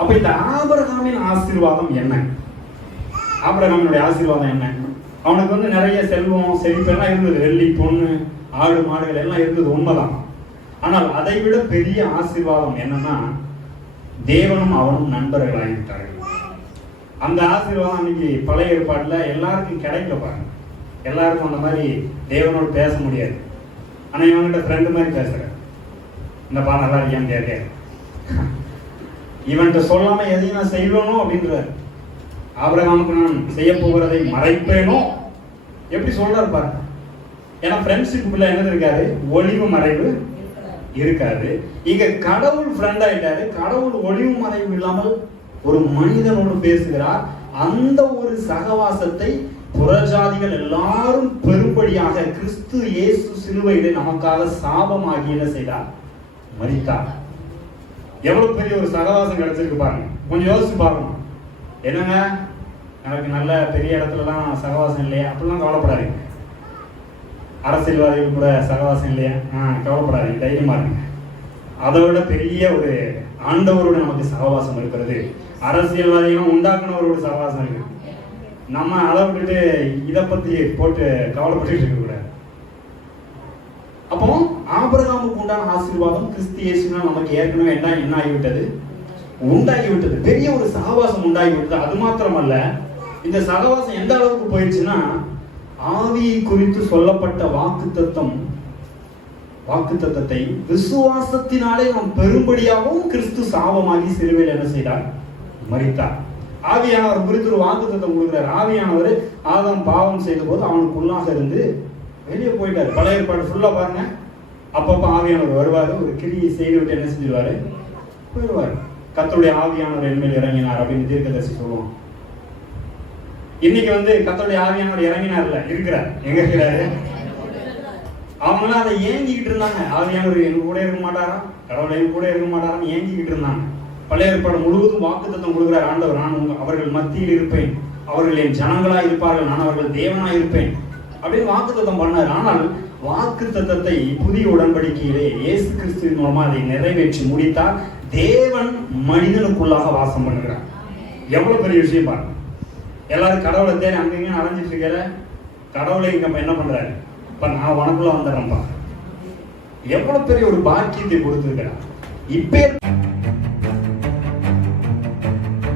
அப்ப இந்த ஆபிரகாமின் ஆசீர்வாதம் என்ன? ஆபிரகாமினுடைய ஆசீர்வாதம் என்ன? அவனுக்கு வந்து நிறைய செல்வம் செழிப்பெல்லாம் இருந்தது, வெள்ளி பொண்ணு ஆடு மாடுகள் எல்லாம் இருந்தது, உண்மைதான். ஆனால் அதை விட பெரிய ஆசீர்வாதம் என்னன்னா, தேவனும் அவனும் நண்பர்களாகிவிட்டார்கள். அந்த ஆசீர்வாதம் அன்னைக்கு பழைய ஏற்பாட்டுல எல்லாருக்கும் கிடைக்கல பாருங்க. எல்லாருக்கும் அந்த மாதிரி தேவனோடு பேச முடியாது. ஆனா இவன்கிட்ட ஃப்ரெண்டு மாதிரி பேசுறேன், இந்தப்பா நல்லா இருக்கியான்னு கேட்க, இவன்கிட்ட சொல்லாம எதையும் நான் செய்வேனோ அப்படின்றாரு. ஆபிரகாமுக்கு நான் செய்ய போகிறதை மறைப்பேனோ எப்படி சொல்றாரு பாருங்க. ஏன்னா ஃப்ரெண்ட்ஷிப்புக்குள்ள என்னது இருக்காது, ஒளிவு மறைவு இருக்காது. இங்க கடவுள் ஃப்ரெண்ட் ஆயிட்டாரு. கடவுள் ஒளிவு மறைவு இல்லாமல் ஒரு மனிதனோடு பேசுகிறார். அந்த ஒரு சகவாசத்தை புறஜாதிகள் எல்லாரும் பெரும்படியாக கிறிஸ்து இயேசு சிலுவையிலே நமக்காக சாபமாகி என்ன செய்தார், மரித்தார். எவ்வளவு பெரிய ஒரு சகவாசம் கிடைச்சிருக்கு பாருங்க. கொஞ்சம் யோசிச்சு பாருங்க. என்னங்க எனக்கு நல்ல பெரிய இடத்துலலாம் சகவாசம் இல்லையா அப்படிலாம் கவலைப்படாதீங்க. அரசியல்வாதிகள் கூட சகவாசம் இல்லையா, கவலைப்படாதீங்க, தைரியமா இருங்க. அதை விட பெரிய ஒரு ஆண்டவரோட நமக்கு சகவாசம் இருக்கிறது. அரசியல்வாதிகளும் உண்டாக்குனவரோட சகவாசம் இருக்கு. நம்ம அதை விட்டுட்டு இதை பத்தி போட்டு கவலைப்பட்டு இருக்க கூடாது. அப்போ ஆபிரகாமுக்கு உண்டான ஆசீர்வாதம் கிறிஸ்து இயேசுனா நமக்கு ஏற்கனவே என்ன ஆகிவிட்டது, உண்டாகிவிட்டது. பெரிய ஒரு சகவாசம் உண்டாகிவிட்டது. அது மாத்திரமல்ல, இந்த சகவாசம் எந்த அளவுக்கு போயிடுச்சுன்னா, ஆவியை குறித்து சொல்லப்பட்ட வாக்குத்தத்தத்தை விசுவாசத்தினாலே நாம் பெரும்படியாகவும் கிறிஸ்து சாபமாகி சிலுவையில் என்ன செய்தார், மரித்தார். ஆவியானவர் குறித்து ஒரு வாக்குத்தத்தம் கொடுக்கிறார். ஆவியானவர் ஆதாம் பாவம் செய்த போது அவனுக்குள்ளாக இருந்து வெளியே போயிட்டார். பழைய ஏற்பாடு ஃபுல்லா பாருங்க. அப்பப்ப ஆவியானவர் வருவாரு, ஒரு கிரியை செய்து விட்டு என்ன செஞ்சிருவாரு, போயிடுவாரு. கர்த்தருடைய ஆவியானவர் என் மேல் இறங்கினார் அப்படின்னு தீர்க்கதரிசி சொல்லுவோம். இன்னைக்கு வந்து கர்த்தருடைய ஆவியானவர் இறங்கினார்ல, இருக்கிறார். எங்க இருக்கிறாரு? அவங்களாம் அதை ஏங்கிக்கிட்டு இருந்தாங்க. ஆவியானவர் எங்க கூட இருக்க மாட்டாரா, கடவுள் எங்க கூட இருக்க மாட்டாரான்னு ஏங்கிக்கிட்டு இருந்தாங்க. பழைய ஏற்பாடு முழுவதும் வாக்குத்தத்தம் கொடுக்கிறார் ஆண்டவர். நான் அவர்கள் மத்தியில் இருப்பேன், அவர்கள் என் ஜனங்களா இருப்பார்கள், நான் அவர்கள் தேவனா இருப்பேன் அப்படின்னு வாக்குத்தத்தம் பண்ணார். ஆனால் வாக்குத்தத்தத்தை புதிய உடன்படிக்கையிலே இயேசு கிறிஸ்துவின் மூலமா அதை நிறைவேற்றி முடித்தார். தேவன் மனிதனுக்குள்ளாக வாசம் பண்ணுகிறார். எவ்வளவு பெரிய விஷயம் பாருங்க. எல்லாரும் கடவுளை தேடி அங்கங்க அலைஞ்சிட்டு இருக்கிற கடவுளை இங்க என்ன பண்றாரு, இப்ப நான் உனக்குள்ள வந்துடுறேன்ப்பா. எவ்வளவு பெரிய ஒரு பாக்கியத்தை கொடுத்திருக்கிறார். இப்ப